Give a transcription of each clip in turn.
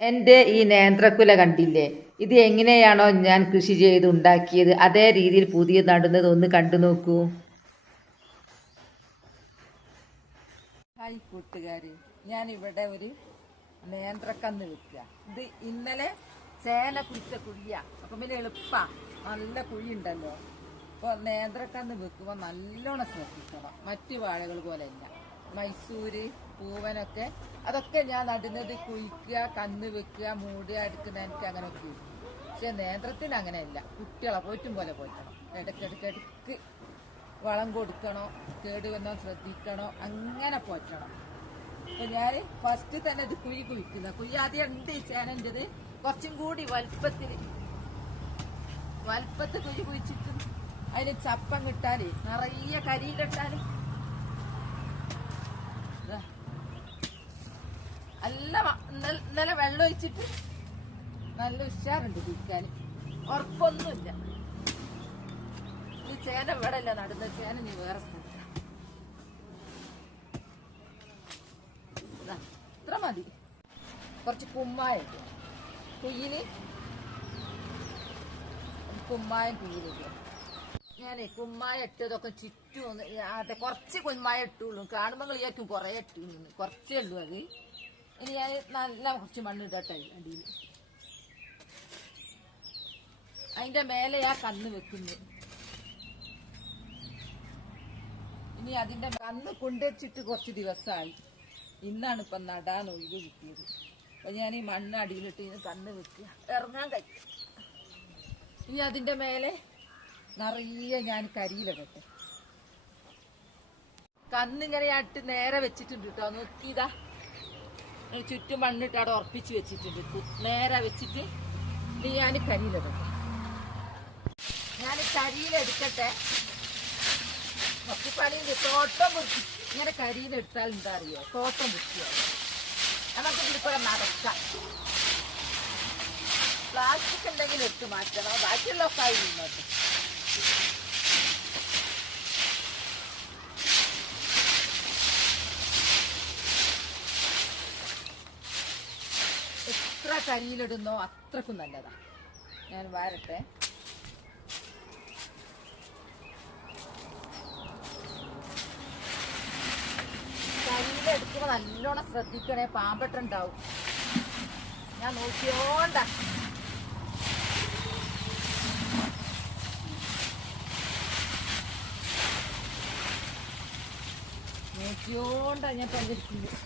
എന്റെ ഈ നേന്ത്രക്കുല കണ്ടില്ലേ? ഇത് എങ്ങനെയാണോ ഞാൻ കൃഷി ചെയ്ത് ഉണ്ടാക്കിയത്? അതേ രീതിയിൽ പുതിയ നടുന്നത് ഒന്ന് കണ്ടു നോക്കൂ. ഹായ് കൂട്ടുകാർ ഞാൻ ഇവിടെ ഒരു നേന്ത്രക്കന്ന് വെക്കുക. ഇത് ഇന്നലെ ചേന കുഴിച്ച കുഴിയ. അപ്പൊ പിന്നെ എളുപ്പ. നല്ല കുഴി ഉണ്ടല്ലോ അപ്പൊ നേന്ത്രക്കന്ന് വെക്കുമ്പോൾ നല്ലോണം ശ്രദ്ധിക്കണം. മറ്റു വാഴകൾ പോലെ അല്ല മൈസൂര് പൂവനൊക്കെ അതൊക്കെ ഞാൻ നടുന്നത് കുഴിക്കുക കന്ന് വെക്കുക മൂടുക എടുക്കുന്ന എനിക്ക് അങ്ങനെ അങ്ങനെയൊക്കെ പക്ഷെ നേന്ത്രത്തിന് അങ്ങനെയല്ല. കുട്ടികളെ പോറ്റും പോലെ പോറ്റണം. ഇടയ്ക്കിടയ്ക്കിടയ്ക്ക് വളം കൊടുക്കണോ കേട് വന്നോ ശ്രദ്ധിക്കണോ അങ്ങനെ പോറ്റണം. അപ്പൊ ഞാൻ ഫസ്റ്റ് തന്നെ ഇത് കുഴി കുഴിക്കുന്ന. കുഴി ആദ്യം ഉണ്ട് ഈ ചേനന്റെത് കുറച്ചും കൂടി വലുപ്പത്തിൽ വലുപ്പത്ത് കുഴി കുഴിച്ചിട്ടും അതിന് ചപ്പം കിട്ടാൽ നിറയെ കരിയിലിട്ടാൽ ഇതാ. നല്ല നല്ല വെള്ളം ഒഴിച്ചിട്ട് നല്ല ഉഷാറുണ്ട് കുടിക്കാൻ ഉറപ്പൊന്നുമില്ല. ഈ ചേന ഇവിടെ അല്ല നടുന്ന ചേന നീ വേറെ സ്ഥലത്താ. ദാ, ഇത്ര മതി. കുറച്ച് കുമ്മായം കുയിൽ കുമ്മായം കുയ്യിലിടുക ഞാനേ കുമ്മായം ഇട്ടതൊക്കെ ചുറ്റും ഒന്ന് അതെ കുറച്ച് കുമ്മായം ഇട്ടുള്ളൂ. കാണുമ്പോൾ കളിയാക്കും കുറേ ഇട്ടു കുറച്ചേ ഉള്ളൂ അത്. ഇനി ഞാൻ നല്ല കുറച്ച് മണ്ണ് ഇടട്ടെ അടിയിൽ. അതിന്റെ മേലെ ആ കന്ന് വെക്കുന്നു. ഇനി അതിന്റെ കന്ന് കൊണ്ടുവച്ചിട്ട് കുറച്ച് ദിവസമായി. ഇന്നാണ് ഇപ്പൊ നടാൻ ഒഴിവ് കിട്ടിയത്. അപ്പൊ ഞാൻ ഈ മണ്ണ് അടിയിലിട്ട് ഇനി കന്ന് വെക്കുക. ഇറങ്ങാൻ കഴിയും. ഇനി അതിന്റെ മേലെ നിറയെ ഞാൻ കരിയിലിടട്ടെ. കന്നിങ്ങനെ ആയിട്ട് നേരെ വെച്ചിട്ടുണ്ട് കേട്ടോ. നോക്കിയതാ. ചുറ്റും മണ്ണിട്ട് അവിടെ ഉറപ്പിച്ച് വെച്ചിട്ടുണ്ട്. നേരെ വെച്ചിട്ട് ഇനി ഞാൻ കരിയിലെടുക്കും ഞാൻ കരിയിലെടുക്കട്ടെ. പണിയുണ്ട് തോട്ടം വൃത്തി ഇങ്ങനെ കരിയിലെടുത്താൽ എന്താ അറിയോ തോട്ടം കുറിച്ചോ നമുക്ക് ഇതിൽക്കൂടെ നടക്കാം. പ്ലാസ്റ്റിക് എന്തെങ്കിലും എടുത്ത് മാറ്റണം. ബാക്കിയുള്ളതൊക്കെ ആയി നിന്നോട്ടെ. കരിയിലിടുന്നോ അത്രക്കും നല്ലതാ. ഞാൻ വാരട്ടെ. കരിയിലെടുക്കുമ്പോ നല്ലോണം ശ്രദ്ധിക്കണേ പാമ്പട്ടുണ്ടാവും. ഞാൻ നോക്കിയോണ്ട. നോക്കിയോണ്ടാ ഞാൻ പങ്കെടുക്കുന്നത്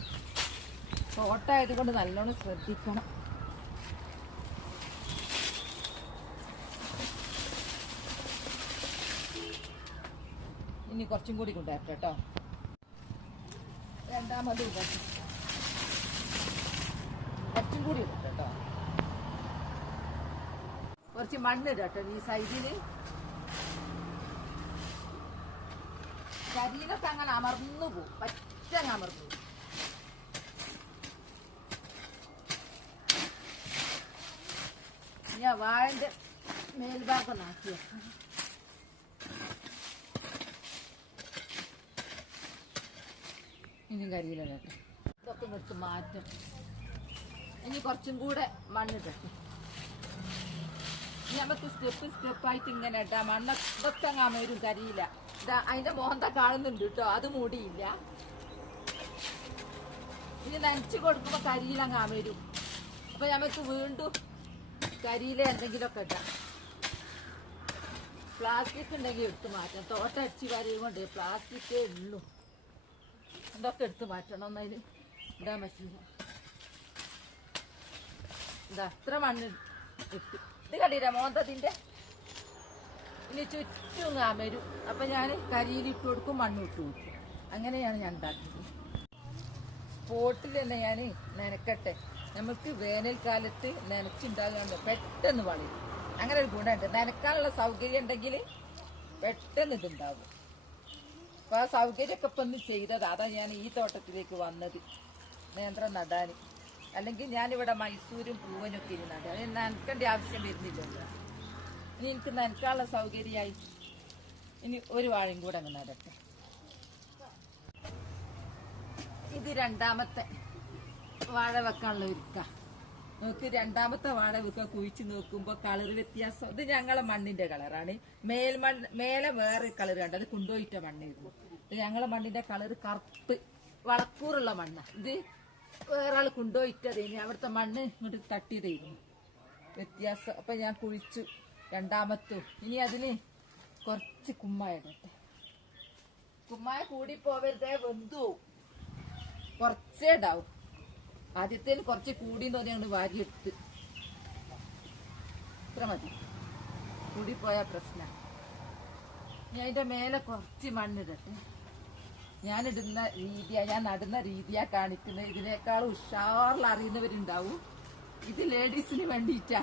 തോട്ടായത് കൊണ്ട് നല്ലോണം ശ്രദ്ധിക്കണം. ഇനി കുറച്ചും കൂടി കൊണ്ടുവരട്ടെ കേട്ടോ. രണ്ടാമത് കുറച്ചും കൂടി ഇടട്ടെ കേട്ടോ. കുറച്ച് മണ്ണ് ഇടട്ടെ ഈ സൈഡിൽ. ശരീരത്തെ അങ്ങനെ അമർന്നു പോകും. പറ്റ അമർന്നു ഞാൻ വാഴന്റെ മേൽഭാഗം നാക്കിയ. ഇനി കരിയിലിടട്ടെ ഇതൊക്കെ ഒന്ന് എടുത്ത് മാറ്റും. ഇനി കുറച്ചും കൂടെ മണ്ണ് ഇനി നമുക്ക് സ്റ്റെപ്പ് സ്റ്റെപ്പായിട്ട് ഇങ്ങനെ ഇട്ടാ മണ്ണ ഇതൊക്കെ അങ്ങ് അമരും കരിയില്ല. ഇതാ അതിന്റെ മോന്ത കാണുന്നുണ്ട് കേട്ടോ. അത് മൂടിയില്ല. ഇനി നനച്ച് കൊടുക്കുമ്പോ കരിയില അങ്ങ് അമരും. അപ്പൊ നമുക്ക് വീണ്ടും കരിയില എന്തെങ്കിലുമൊക്കെ ഇട്ടാം പ്ലാസ്റ്റിക് ഉണ്ടെങ്കിൽ എടുത്ത് മാറ്റാം. തോട്ടടിച്ച് അടിച്ച് പ്ലാസ്റ്റിക്കേ ഉള്ളൂ. ഇതൊക്കെ എടുത്ത് മാറ്റണം. എന്നതിന് ഇടാൻ പറ്റില്ല. ഇതാ അത്ര മണ്ണ് ഇട്ട്. ഇത് കണ്ടില്ല മോന്തതിന്റെ ഇനി ചുറ്റും വരും അപ്പം ഞാൻ കരിയിലിട്ട് കൊടുക്കും മണ്ണ് ഇട്ട് കൊടുക്കും. അങ്ങനെയാണ് ഞാൻ ഉണ്ടാക്കുന്നത്. സ്പോട്ടിൽ തന്നെ ഞാൻ നനക്കട്ടെ. നമുക്ക് വേനൽക്കാലത്ത് നനച്ചുണ്ടാകാണ്ട് പെട്ടെന്ന് വളരും. അങ്ങനെ ഒരു ഗുണമുണ്ട്. നനക്കാനുള്ള സൗകര്യം ഉണ്ടെങ്കിൽ പെട്ടെന്ന് ഇതുണ്ടാകും അപ്പൊ ആ സൗകര്യമൊക്കെ ഇപ്പൊ ഒന്ന് ചെയ്തത്. അതാ ഞാൻ ഈ തോട്ടത്തിലേക്ക് വന്നത്. നേന്ത്രം നടാൻ. അല്ലെങ്കിൽ ഞാനിവിടെ മൈസൂരും പൂവനും ഒക്കെ ഇനി നടാൻ നനക്കേണ്ട ആവശ്യം വരുന്നില്ലല്ലോ ഇനി എനിക്ക് നനക്കാനുള്ള സൗകര്യമായി ഇനി ഒരു വാഴയും കൂടെ അങ്ങ് നടട്ടെ. ഇത് രണ്ടാമത്തെ വാഴ വെക്കാനുള്ള ഒരുക്ക. നോക്ക് രണ്ടാമത്തെ വാഴ ഒക്കെ കുഴിച്ച് നോക്കുമ്പോൾ കളർ വ്യത്യാസം. ഇത് ഞങ്ങളെ മണ്ണിന്റെ കളറാണ് മേൽമൺ മേലെ വേറെ കളർ കണ്ട്? അത് കൊണ്ടുപോയിട്ട മണ്ണായിരുന്നു ഇത് ഞങ്ങളെ മണ്ണിന്റെ കളർ കറുപ്പ് വളക്കൂറുള്ള മണ്ണാണ് ഇത് വേറെ ആൾ കൊണ്ടുപോയിട്ടതേനി അവിടുത്തെ മണ്ണ് ഇങ്ങോട്ട് തട്ടിയതായിരുന്നു വ്യത്യാസം. അപ്പൊ ഞാൻ കുഴിച്ചു. രണ്ടാമത്തും. ഇനി അതിന് കുറച്ച് കുമ്മായ ഇടട്ടെ. കുമ്മായ കൂടി പോവരുതേ വെന്തു. കുറച്ചേ ഉണ്ടാവും ആദ്യത്തേൽ കുറച്ച് കൂടി തോന്നി ഞങ്ങൾ വാരിയെടുത്ത്. ഇത്ര മതി. കൂടിപ്പോയ പ്രശ്ന. ഞാൻ അതിന്റെ മേലെ കുറച്ച് മണ്ണിടട്ടെ ഞാനിടുന്ന രീതിയാ ഞാൻ നടുന്ന രീതിയാ കാണിക്കുന്നത്. ഇതിനേക്കാൾ ഉഷാറിൽ അറിയുന്നവരുണ്ടാവും. ഇത് ലേഡീസിന് വേണ്ടിയിട്ടാ.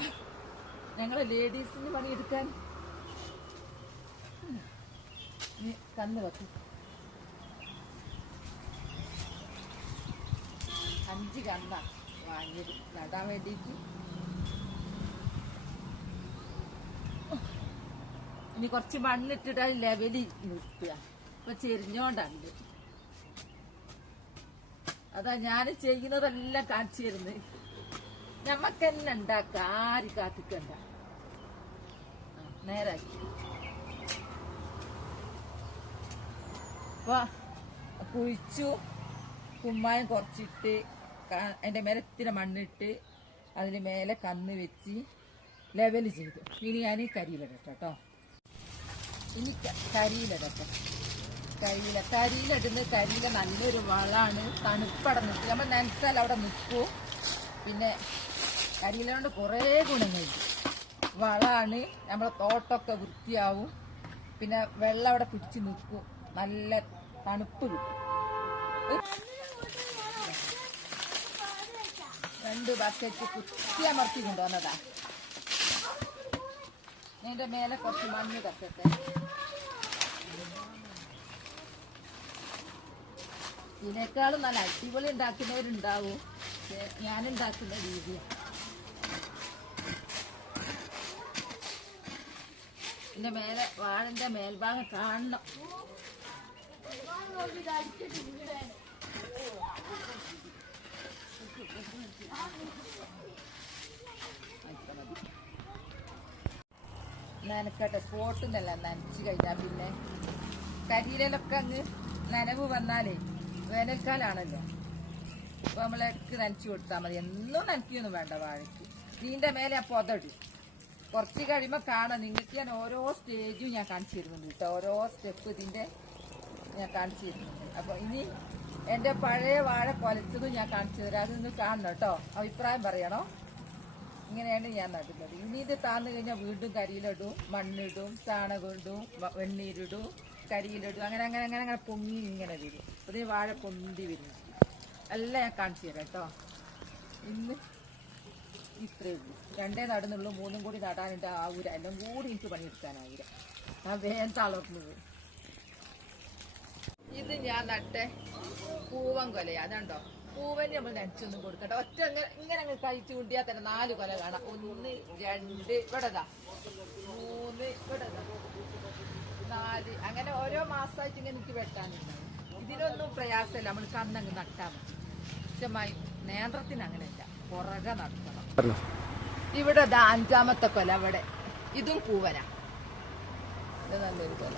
ഞങ്ങൾ ലേഡീസിന് പണിയെടുക്കാൻ. കന്ന് വെക്കും. അഞ്ച് കണ്ണ വാങ്ങിയത്. നടാൻ വേണ്ടിയിട്ട്. ഇനി കുറച്ച് മണ്ണിട്ടിട്ട് ലെവലി നിർത്തുക ഇപ്പൊ ചെരിഞ്ഞോണ്ടുണ്ട്. അതാ ഞാൻ ചെയ്യുന്നതെല്ലാം കാണിച്ചു തരുന്നത് ഞമ്മക്ക് തന്നെ ഉണ്ടാക്ക ആര് കാത്തിക്കണ്ട. നേരാക്കി. കുഴിച്ചു കുമ്മായം കുറച്ചിട്ട് അതിന്റെ മേലെ ഇത്തിരി മണ്ണിട്ട് അതിന് മേലെ കന്ന് വെച്ച് ലെവൽ ചെയ്തു. ഇനി ഞാൻ കരിയിലിടട്ടെ കേട്ടോ. ഇനി കരിയിലിടട്ടെ കരിയില കരിയിലിടുന്ന കരിയില നല്ലൊരു വളമാണ് തണുപ്പടന്നിട്ട് നമ്മൾ നനച്ചാൽ അവിടെ നിൽക്കൂ. പിന്നെ കരിയില കൊണ്ട് കുറേ ഗുണങ്ങളുണ്ട് വളമാണ് നമ്മളെ തോട്ടമൊക്കെ വൃത്തിയാവും. പിന്നെ വെള്ളം അവിടെ പിടിച്ച് നിൽക്കും. നല്ല തണുപ്പ് കിട്ടും. രണ്ട് ബക്കറ്റ് കുത്തി അമർത്തി കൊണ്ടുവന്നതാ. നിന്റെ മേലെ കുറച്ച് മണ്ണ് തട്ടട്ടെ ഇതിനേക്കാളും നല്ല അടിപൊളി ഉണ്ടാക്കുന്നവരുണ്ടാവും. ഉണ്ടാക്കുന്ന രീതിയാണ് എന്റെ മേലെ വാഴന്റെ മേൽഭാഗം കാണണം. നനക്കട്ടെ സ്പോട്ട് എന്നല്ല നനച്ച് കഴിഞ്ഞാൽ പിന്നെ. കരിയിലൊക്കെ അങ്ങ് നനവ് വന്നാലേ വേനൽക്കാലാണല്ലോ. അപ്പൊ നമ്മളേക്ക് നനച്ചു കൊടുത്താൽ മതി. എന്നും നനക്കിയൊന്നും വേണ്ട വാഴയ്ക്ക് ഇതിന്റെ മേലെ ആ പൊതടും കുറച്ച് കഴിയുമ്പോൾ കാണാം. നിങ്ങൾക്ക് ഞാൻ ഓരോ സ്റ്റേജും ഞാൻ കാണിച്ചു തരുന്നുണ്ട് കേട്ടോ. ഓരോ സ്റ്റെപ്പ് ഇതിന്റെ ഞാൻ കാണിച്ചു തരുന്നുണ്ട്. അപ്പൊ ഇനി എന്റെ പഴയ വാഴ കൊലച്ചത് ഞാൻ കാണിച്ചു തരാം. അതൊന്ന് കാണണം കേട്ടോ. അഭിപ്രായം പറയണോ? ഇങ്ങനെയാണ് ഞാൻ നടുന്നത് ഇനി ഇത് താന്നു കഴിഞ്ഞാൽ വീണ്ടും കരിയിലിടും മണ്ണിടും ചാണകം ഇടും വെണ്ണീരിടും കരിയിലിടും. അങ്ങനെ അങ്ങനെ അങ്ങനെ അങ്ങനെ പൊങ്ങി ഇങ്ങനെ വരും. അത് വാഴ പൊന്തി വരും. എല്ലാം ഞാൻ കാണിച്ചു തരാം കേട്ടോ. ഇന്ന് ഇത്രയേ ഉള്ളൂ. രണ്ടേ നടന്നുള്ളൂ. മൂന്നും കൂടി നടാനുണ്ട് ആവൂര എല്ലാം കൂടി എനിക്ക് പണിയെടുക്കാനാവൂര ഞാൻ വേഗം തളർന്നത് ഇത് ഞാൻ നട്ടെ പൂവൻ കൊല അതുണ്ടോ? പൂവന് നമ്മൾ നനച്ചൊന്നും കൊടുക്കട്ടെ ഒറ്റ ഇങ്ങനെ അങ്ങ് കഴിച്ചു കൂട്ടിയാൽ തന്നെ നാല് കൊല കാണാം. ഒന്ന് രണ്ട് ഇവിടെതാ. മൂന്ന് ഇവിടെതാ. നാല്. അങ്ങനെ ഓരോ മാസമായിട്ട് ഇങ്ങനെ എനിക്ക് വെട്ടാനുണ്ട്. ഇതിനൊന്നും പ്രയാസമില്ല. നമ്മൾ കന്നങ്ങ് നട്ടാൽ മതി. മൈ നേന്ത്രത്തിന് അങ്ങനെയല്ല. പുറകെ നടത്തണം ഇവിടെ അഞ്ചാമത്തെ കൊല അവിടെ. ഇതും പൂവനാ. ഇത് നല്ലൊരു കൊല.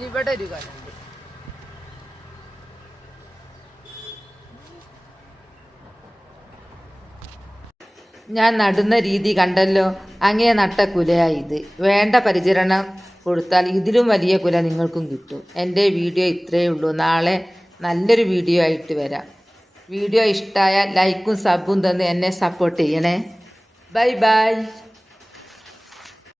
ഇവിടെ ഒരു കാലം ഞാൻ നടുന്ന രീതി കണ്ടല്ലോ. അങ്ങേ നട്ട കുലയായി ഇത്. വേണ്ട പരിചരണം കൊടുത്താൽ ഇതിലും വലിയ കുല നിങ്ങൾക്കും കിട്ടും. എന്റെ വീഡിയോ ഇത്രയേ ഉള്ളൂ. നാളെ നല്ലൊരു വീഡിയോ ആയിട്ട് വരാം. വീഡിയോ ഇഷ്ടമായാൽ ലൈക്കും സബും തന്ന് എന്നെ സപ്പോർട്ട് ചെയ്യണേ. Bye bye.